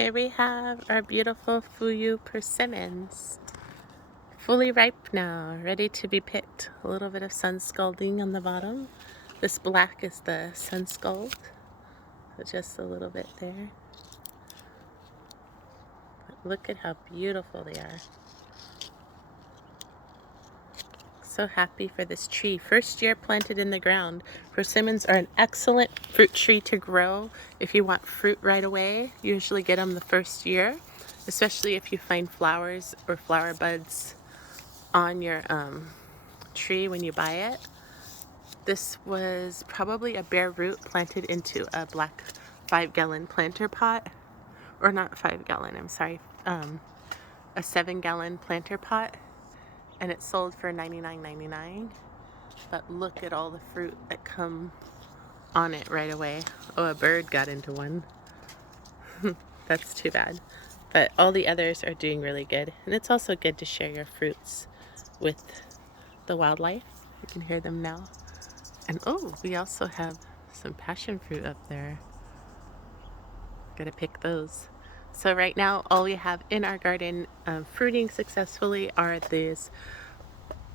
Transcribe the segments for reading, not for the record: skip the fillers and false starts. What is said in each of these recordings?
Here we have our beautiful Fuyu persimmons. Fully ripe now, ready to be picked. A little bit of sun scalding on the bottom. This black is the sun scald. So just a little bit there. But look at how beautiful they are. So happy for this tree. First year planted in the ground. Persimmons are an excellent fruit tree to grow if you want fruit right away. You usually get them the first year, especially if you find flowers or flower buds on your tree when you buy it. This was probably a bare root planted into a black 5-gallon planter pot, or not 5-gallon, I'm sorry, a 7-gallon planter pot, and it sold for $99.99. But look at all the fruit that come on it right away. Oh, a bird got into one. That's too bad. But all the others are doing really good, and it's also good to share your fruits with the wildlife. You can hear them now. And oh, we also have some passion fruit up there. Gotta pick those. So right now, all we have in our garden fruiting successfully are these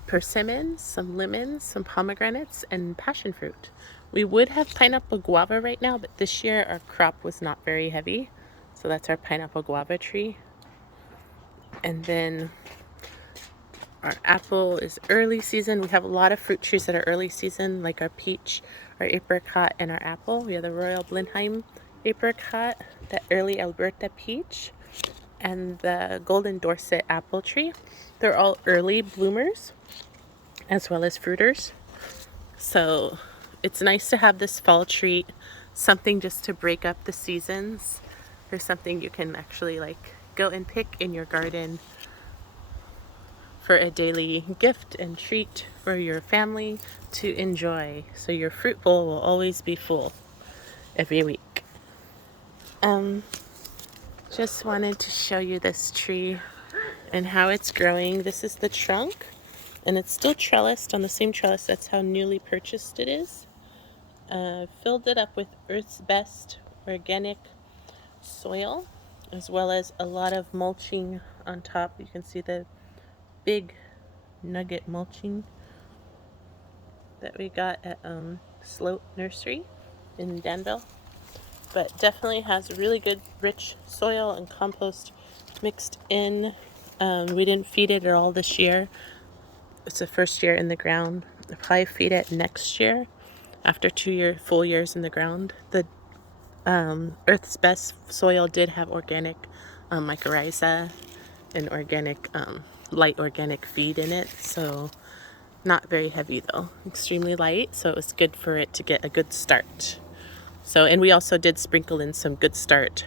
persimmons, some lemons, some pomegranates, and passion fruit. We would have pineapple guava right now, but this year our crop was not very heavy. So that's our pineapple guava tree. And then our apple is early season. We have a lot of fruit trees that are early season, like our peach, our apricot, and our apple. We have the Royal Blenheim apricot, the early Alberta peach, and the Golden Dorset apple tree. They're all early bloomers, as well as fruiters. So it's nice to have this fall treat, something just to break up the seasons. There's something you can actually like go and pick in your garden for a daily gift and treat for your family to enjoy. So your fruit bowl will always be full every week. Just wanted to show you this tree and how it's growing. This is the trunk, and it's still trellised on the same trellis. That's how newly purchased it is. Filled it up with Earth's Best organic soil, as well as a lot of mulching on top. You can see the big nugget mulching that we got at Sloat Nursery in Danville. But definitely has really good rich soil and compost mixed in. We didn't feed it at all this year. It's the first year in the ground. I'll probably feed it next year after 2 full years in the ground. The Earth's Best soil did have organic mycorrhiza and organic light organic feed in it, so not very heavy though, extremely light, so it was good for it to get a good start. So, and we also did sprinkle in some Good Start.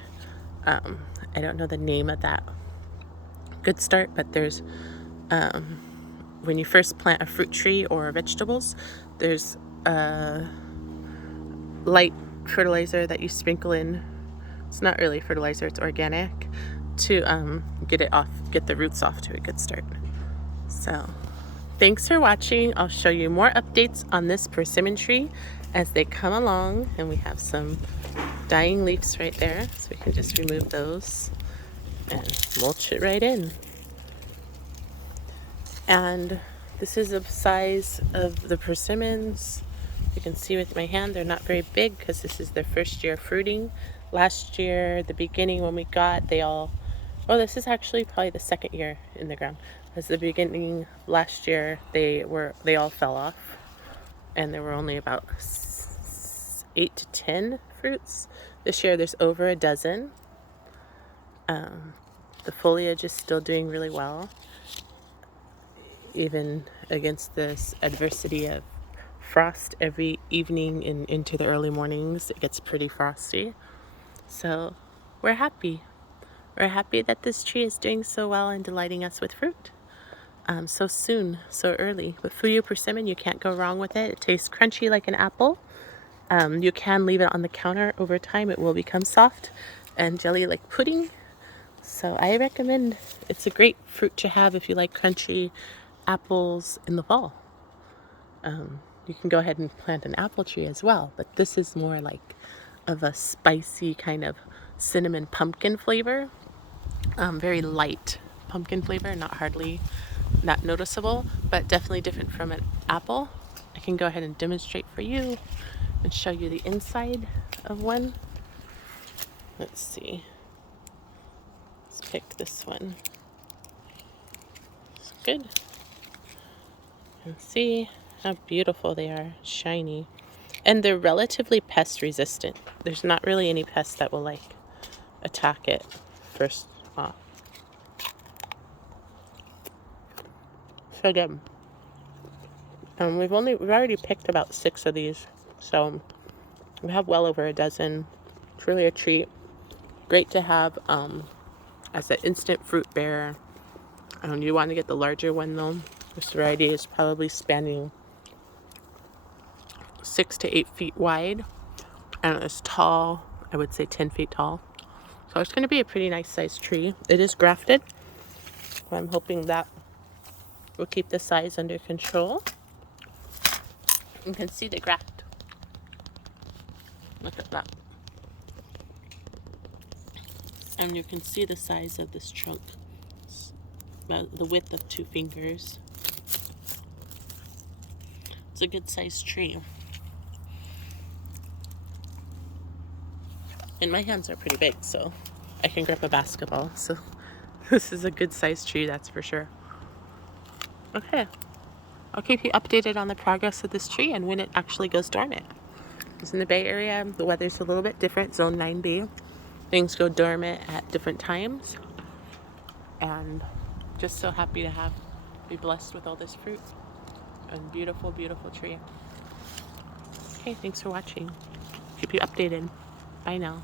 I don't know the name of that Good Start, but there's when you first plant a fruit tree or vegetables, there's a light fertilizer that you sprinkle in. It's not really fertilizer, it's organic, to get the roots off to a good start. So thanks for watching. I'll show you more updates on this persimmon tree as they come along, and we have some dying leaves right there, so we can just remove those and mulch it right in. And this is the size of the persimmons. You can see with my hand, they're not very big because this is their first year fruiting. Last year, the beginning when we got, this is actually probably the second year in the ground. As the beginning last year, they all fell off, and there were only about 8 to 10 fruits. This year there's over a dozen. The foliage is still doing really well, even against this adversity of frost every evening and into the early mornings. It gets pretty frosty. So we're happy. We're happy that this tree is doing so well and delighting us with fruit. So soon, so early. But Fuyu persimmon, you can't go wrong with it. It tastes crunchy like an apple. You can leave it on the counter. Over time, it will become soft and jelly like pudding. So I recommend, it's a great fruit to have if you like crunchy apples in the fall. You can go ahead and plant an apple tree as well, but this is more like of a spicy kind of cinnamon pumpkin flavor. Very light pumpkin flavor, not noticeable, but definitely different from an apple. I can go ahead and demonstrate for you and show you the inside of one. Let's see. Let's pick this one. It's good. And see how beautiful they are, shiny. And they're relatively pest resistant. There's not really any pests that will like attack it first off. So good. We've already picked about 6 of these, so we have well over a dozen. It's really a treat. Great to have as an instant fruit bearer. You want to get the larger one though. This variety is probably spanning 6 to 8 feet wide, and it's tall. I would say 10 feet tall. So it's going to be a pretty nice sized tree. It is grafted. So I'm hoping that will keep the size under control. You can see the graft. Look at that. And you can see the size of this trunk. It's about the width of 2 fingers. It's a good sized tree. And my hands are pretty big, so I can grip a basketball. So this is a good sized tree, that's for sure. Okay. I'll keep you updated on the progress of this tree and when it actually goes dormant. It's in the Bay Area. The weather's a little bit different, Zone 9B. Things go dormant at different times. And just so happy to be blessed with all this fruit. And beautiful, beautiful tree. Okay, thanks for watching. Keep you updated. Bye now.